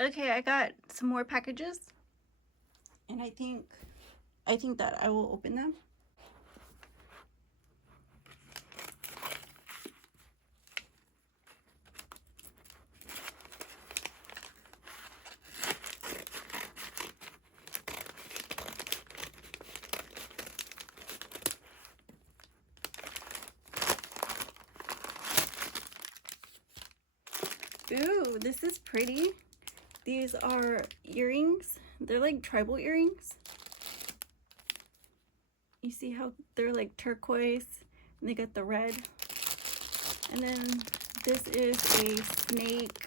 Okay, I got some more packages, and I think that I will open them. Ooh, this is pretty. These are earrings. They're like tribal earrings. You see how they're like turquoise and they got the red. And then this is a snake.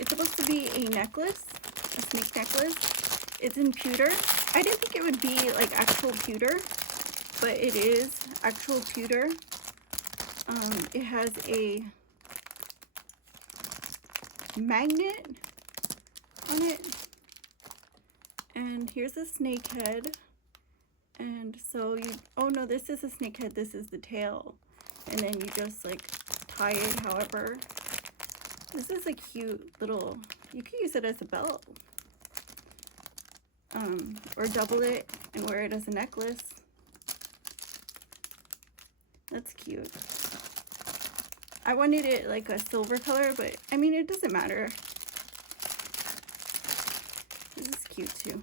It's supposed to be a necklace, a snake necklace. It's in pewter. I didn't think it would be like actual pewter, but it is actual pewter. It has a magnet on it, and here's a snake head. And so you, oh no, this is a snake head, this is the tail, and then you just like tie it however. This is a cute little, you could use it as a belt, or double it and wear it as a necklace. That's cute. I wanted it like a silver color, but I mean, it doesn't matter. This is cute too.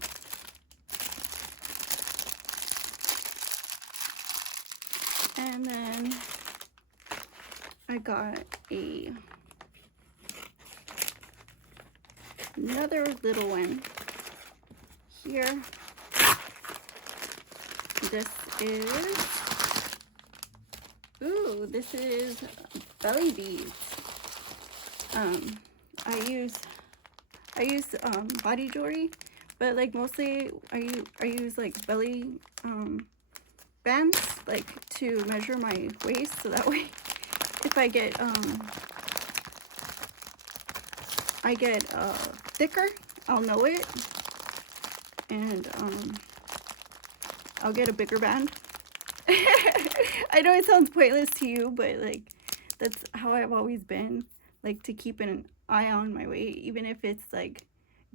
And then I got another little one here. This is belly beads. I use body jewelry, but like mostly I use like belly bands, like to measure my waist, so that way if I get thicker, I'll know it, and I'll get a bigger band. I know it sounds pointless to you, but like that's how I've always been, like to keep an eye on my weight, even if it's like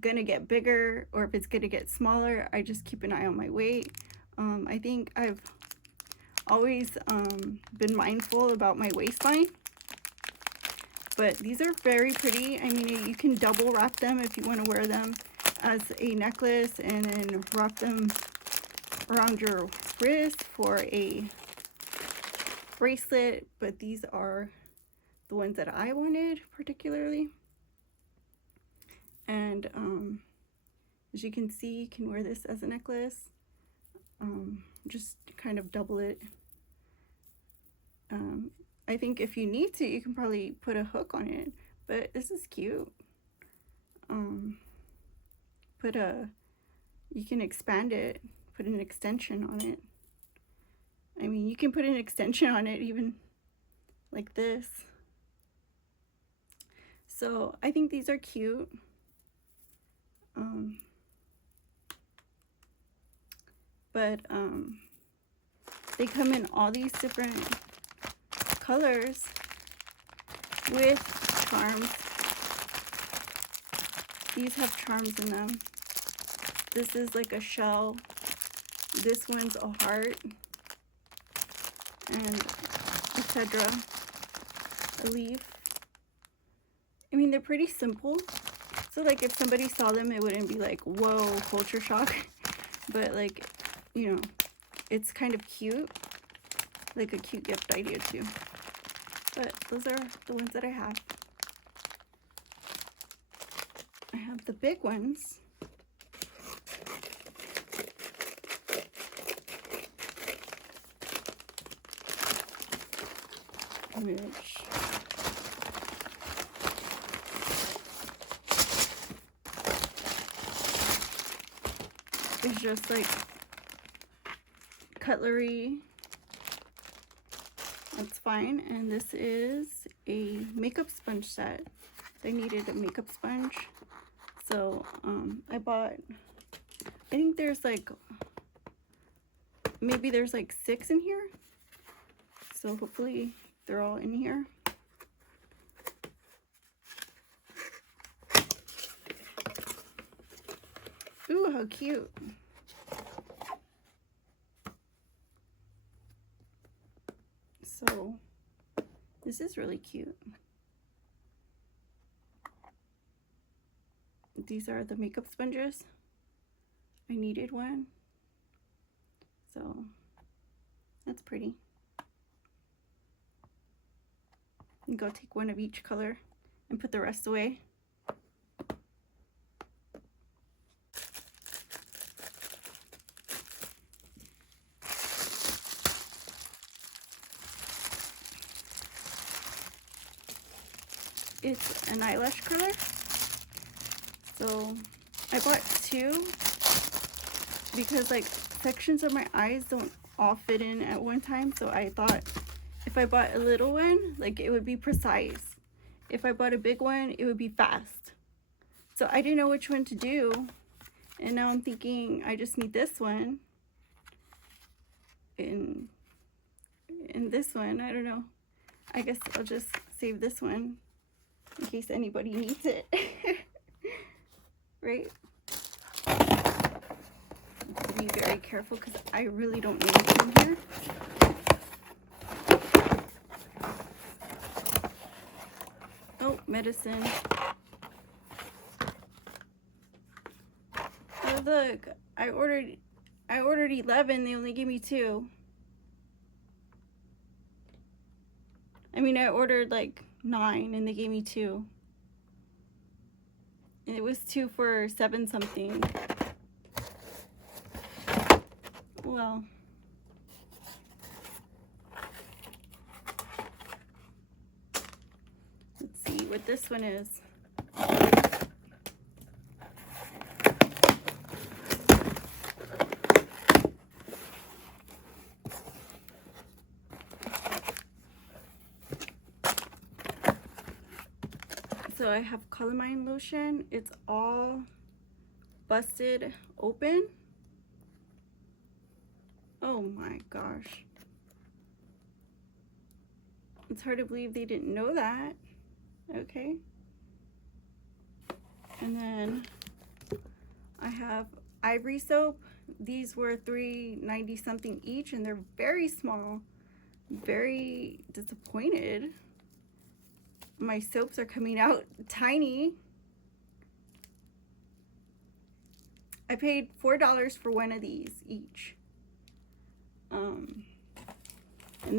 gonna get bigger or if it's gonna get smaller. I just keep an eye on my weight. I think I've always been mindful about my waistline, but these are very pretty. I mean, you can double wrap them if you want to wear them as a necklace and then wrap them around your wrist for a bracelet, but these are the ones that I wanted particularly. And as you can see, you can wear this as a necklace. Just kind of double it. I think if you need to, you can probably put a hook on it, but this is cute. You can expand it, put an extension on it. I mean, you can put an extension on it even like this. So I think these are cute. But they come in all these different colors with charms. These have charms in them. This is like a shell. This one's a heart, and etc. A leaf. I mean, they're pretty simple. So like if somebody saw them, it wouldn't be like, whoa, culture shock. But like, you know, it's kind of cute. Like a cute gift idea too. But those are the ones that I have. I have the big ones. Which is just like cutlery. That's fine. And this is a makeup sponge set. They needed a makeup sponge, so I bought, I think there's like, maybe there's like 6 in here, so hopefully they're all in here. Ooh, how cute. So this is really cute. These are the makeup sponges. I needed one, so that's pretty. And go take one of each color and put the rest away. It's an eyelash curler. So I bought two because like sections of my eyes don't all fit in at one time. So I thought if I bought a little one, like it would be precise. If I bought a big one, it would be fast. So I didn't know which one to do. And now I'm thinking I just need this one. And this one, I don't know. I guess I'll just save this one in case anybody needs it. Right? Be very careful because I really don't know what's in here. Oh, medicine. Oh, look, I ordered 11, they only gave me 2. I mean, I ordered like 9 and they gave me 2. And it was 2 for 7 something. Well, let's see what this one is. So I have calamine lotion. It's all busted open. Oh my gosh. It's hard to believe they didn't know that. Okay. And then I have ivory soap. These were $3.90 something each and they're very small. Very disappointed. My soaps are coming out tiny. I paid $4 for one of these each. And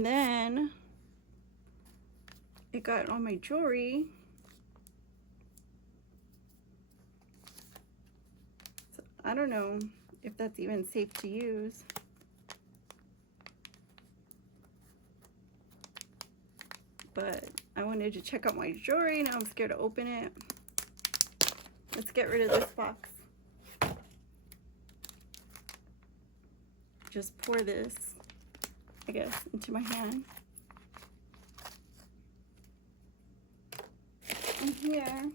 then it got on my jewelry. So I don't know if that's even safe to use. But I wanted to check out my jewelry. Now I'm scared to open it. Let's get rid of this box. Just pour this, I guess, into my hand. And here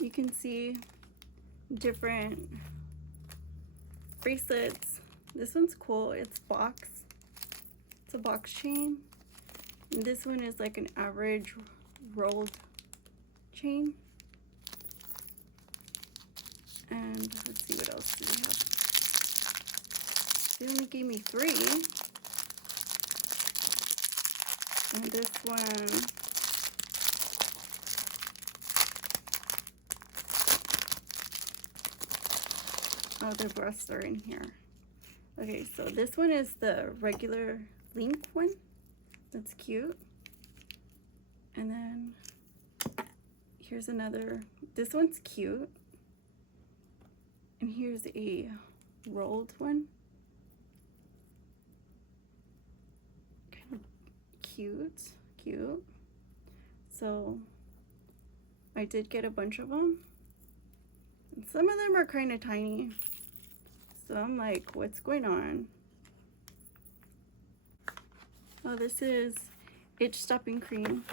you can see different bracelets. This one's cool. It's box. It's a box chain. And this one is like an average rolled chain. And let's see, what else do we have? They only gave me 3. And this one, oh, the breasts are in here. Okay, so this one is the regular link one. That's cute. And then here's another. This one's cute. And here's a rolled one. Kind of cute. So I did get a bunch of them. And some of them are kind of tiny. So I'm like, what's going on? Oh, this is itch stopping cream.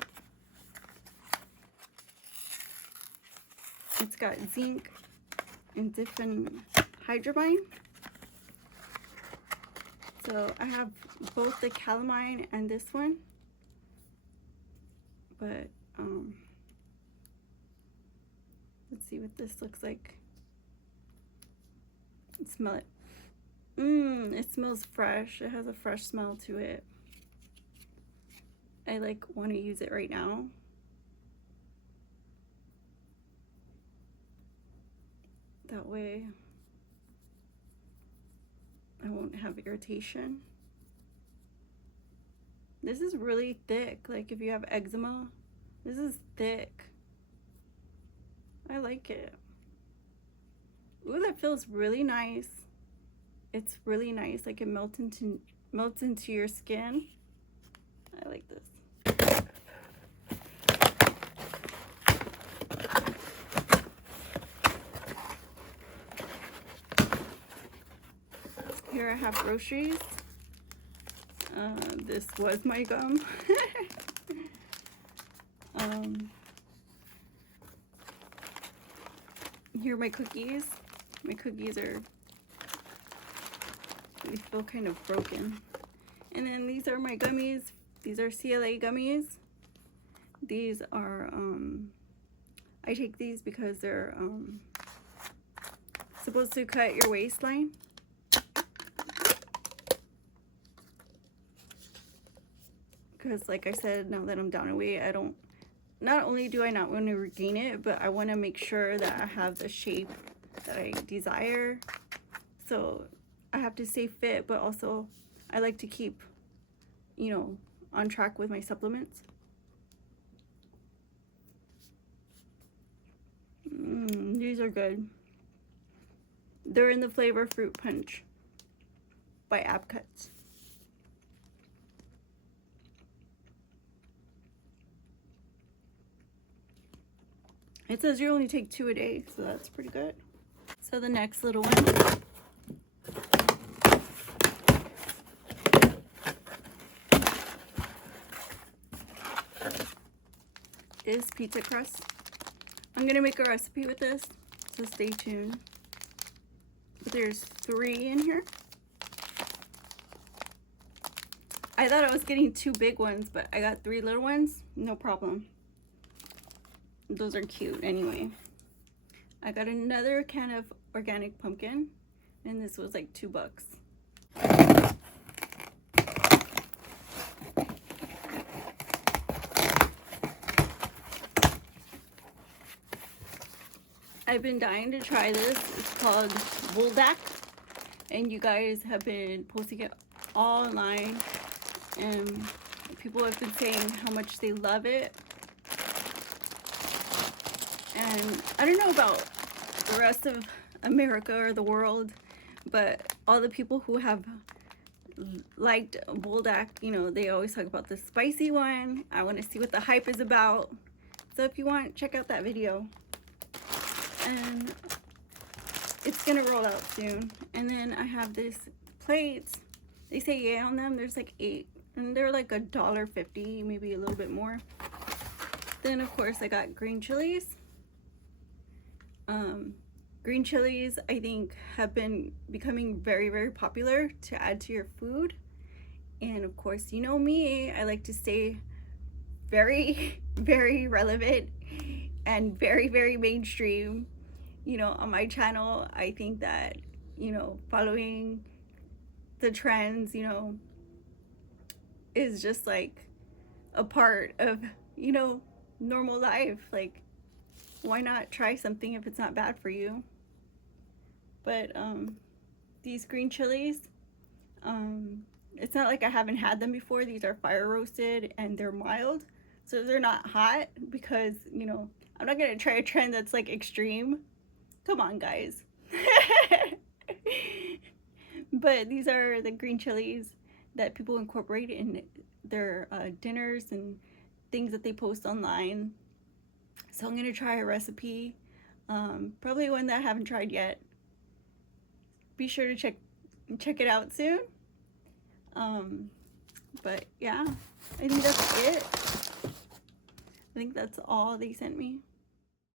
It's got zinc and different hydrobine. So I have both the calamine and this one. But let's see what this looks like. Smell it. It smells fresh. It has a fresh smell to it. I like want to use it right now. That way I won't have irritation. This is really thick. Like if you have eczema, this is thick. I like it. Ooh, that feels really nice. It's really nice. Like it melts into your skin. I like this. Here I have groceries. This was my gum. Here are my cookies. My cookies they feel kind of broken. And then these are my gummies. These are CLA gummies. These are, I take these because they're supposed to cut your waistline. Because like I said, now that I'm down in weight, not only do I not want to regain it, but I want to make sure that I have the shape that I desire. So I have to stay fit, but also I like to keep, you know, on track with my supplements. These are good. They're in the flavor Fruit Punch by Abcuts. It says you only take 2 a day, so that's pretty good. So the next little one is pizza crust. I'm gonna make a recipe with this, so stay tuned. There's 3 in here. I thought I was getting 2 big ones, but I got 3 little ones. No problem. Those are cute anyway. I got another can of organic pumpkin, and this was like $2. I've been dying to try this. It's called Buldak, and you guys have been posting it all online, and people have been saying how much they love it. And I don't know about the rest of America or the world, but all the people who have liked Buldak, you know, they always talk about the spicy one. I want to see what the hype is about. So if you want, check out that video. And it's gonna roll out soon. And then I have this plates. They say yay on them. There's like 8, and they're like $1.50, maybe a little bit more. Then of course I got green chilies. Green chilies, I think, have been becoming very, very popular to add to your food. And of course, you know me, I like to stay very, very relevant and very, very mainstream. You know, on my channel, I think that, you know, following the trends, you know, is just like a part of, you know, normal life. Like, why not try something if it's not bad for you? But these green chilies, it's not like I haven't had them before. These are fire roasted and they're mild, so they're not hot, because, you know, I'm not gonna try a trend that's like extreme. Come on, guys. But these are the green chilies that people incorporate in their dinners and things that they post online. So I'm gonna try a recipe, probably one that I haven't tried yet. Be sure to check it out soon. But yeah, I think that's it. I think that's all they sent me.